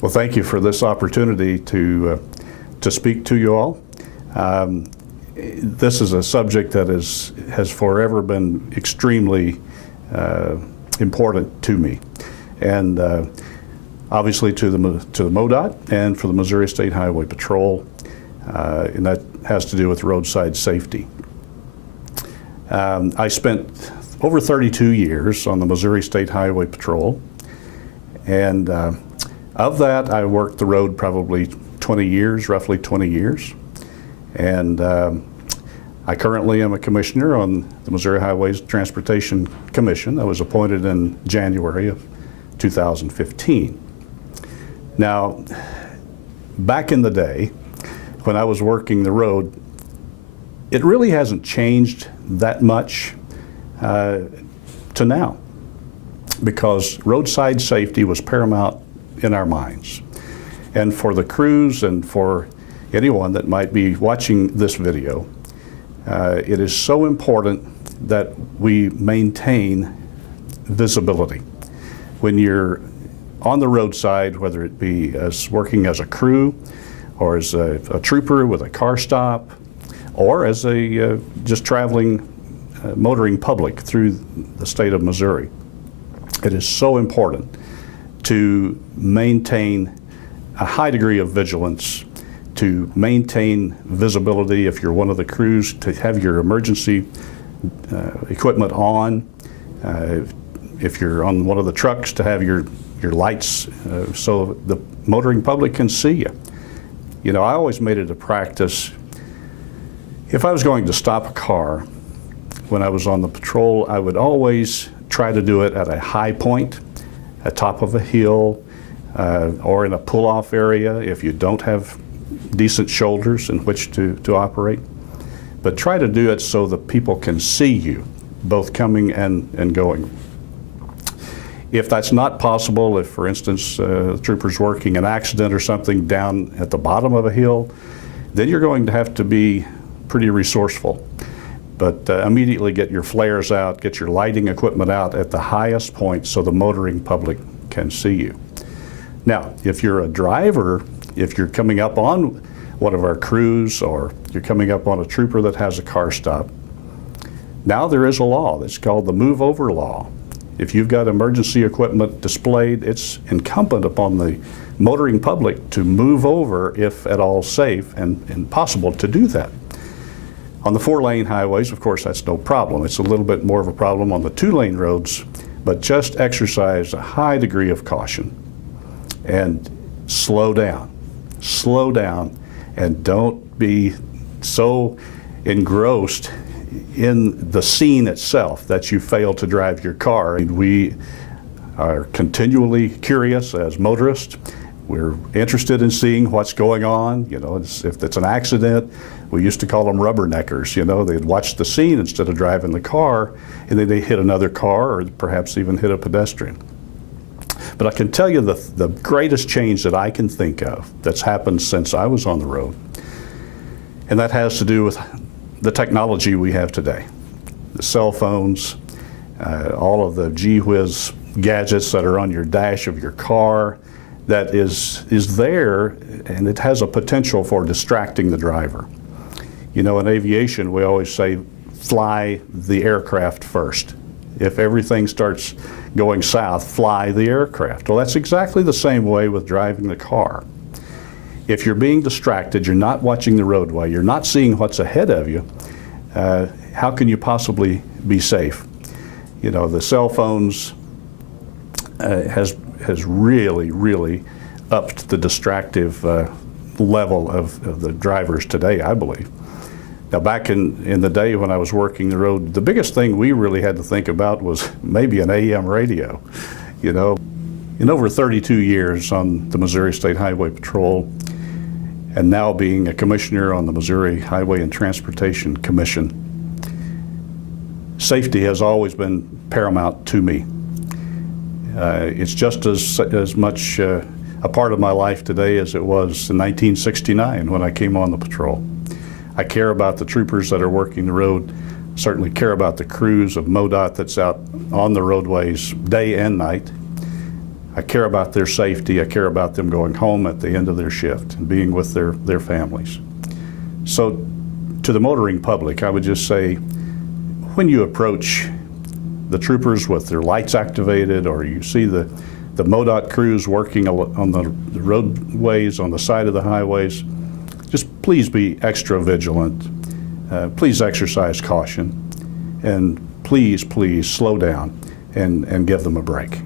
Well, thank you for this opportunity to speak to you all. This is a subject that has forever been extremely important to me, and obviously to the MoDOT and for the Missouri State Highway Patrol, and that has to do with roadside safety. I spent over 32 years on the Missouri State Highway Patrol, and of that, I worked the road probably 20 years, roughly 20 years. And I currently am a commissioner on the Missouri Highways Transportation Commission. I was appointed in January of 2015. Now, back in the day, when I was working the road, it really hasn't changed that much to now, because roadside safety was paramount in our minds. And for the crews and for anyone that might be watching this video, it is so important that we maintain visibility. When you're on the roadside, whether it be as working as a crew or as a trooper with a car stop, or as a just traveling, motoring public through the state of Missouri, it is so important to maintain a high degree of vigilance, to maintain visibility if you're one of the crews, to have your emergency equipment on, if you're on one of the trucks, to have your lights so the motoring public can see you. You know, I always made it a practice, if I was going to stop a car when I was on the patrol, I would always try to do it at a high point, at top of a hill, or in a pull-off area if you don't have decent shoulders in which to operate. But try to do it so that people can see you, both coming and going. If that's not possible, if for instance the trooper's working an accident or something down at the bottom of a hill, then you're going to have to be pretty resourceful. But immediately get your flares out, get your lighting equipment out at the highest point so the motoring public can see you. Now, if you're a driver, if you're coming up on one of our crews or you're coming up on a trooper that has a car stop, now there is a law that's called the move over law. If you've got emergency equipment displayed, it's incumbent upon the motoring public to move over if at all safe and possible to do that. On the 4-lane highways, of course, that's no problem. It's a little bit more of a problem on the 2-lane roads, but just exercise a high degree of caution and slow down, and don't be so engrossed in the scene itself that you fail to drive your car. We are continually curious as motorists. We're interested in seeing what's going on. You know, if it's an accident, we used to call them rubberneckers. You know, they'd watch the scene instead of driving the car, and then they hit another car or perhaps even hit a pedestrian. But I can tell you the greatest change that I can think of that's happened since I was on the road, and that has to do with the technology we have today. The cell phones, all of the gee whiz gadgets that are on your dash of your car, that is there, and it has a potential for distracting the driver. You know, in aviation, we always say, fly the aircraft first. If everything starts going south, fly the aircraft. Well, that's exactly the same way with driving the car. If you're being distracted, you're not watching the roadway, you're not seeing what's ahead of you, how can you possibly be safe? You know, the cell phones has really upped the distractive level of the drivers today, I believe. Now, back in the day when I was working the road, the biggest thing we really had to think about was maybe an AM radio. You know, in over 32 years on the Missouri State Highway Patrol, and now being a commissioner on the Missouri Highway and Transportation Commission, safety has always been paramount to me. It's just as much a part of my life today as it was in 1969 when I came on the patrol. I care about the troopers that are working the road, certainly care about the crews of MoDOT that's out on the roadways day and night. I care about their safety. I care about them going home at the end of their shift and being with their families. So to the motoring public, I would just say, when you approach the troopers with their lights activated, or you see the MoDOT crews working on the roadways, on the side of the highways, just please be extra vigilant. Please exercise caution, and please slow down and give them a break.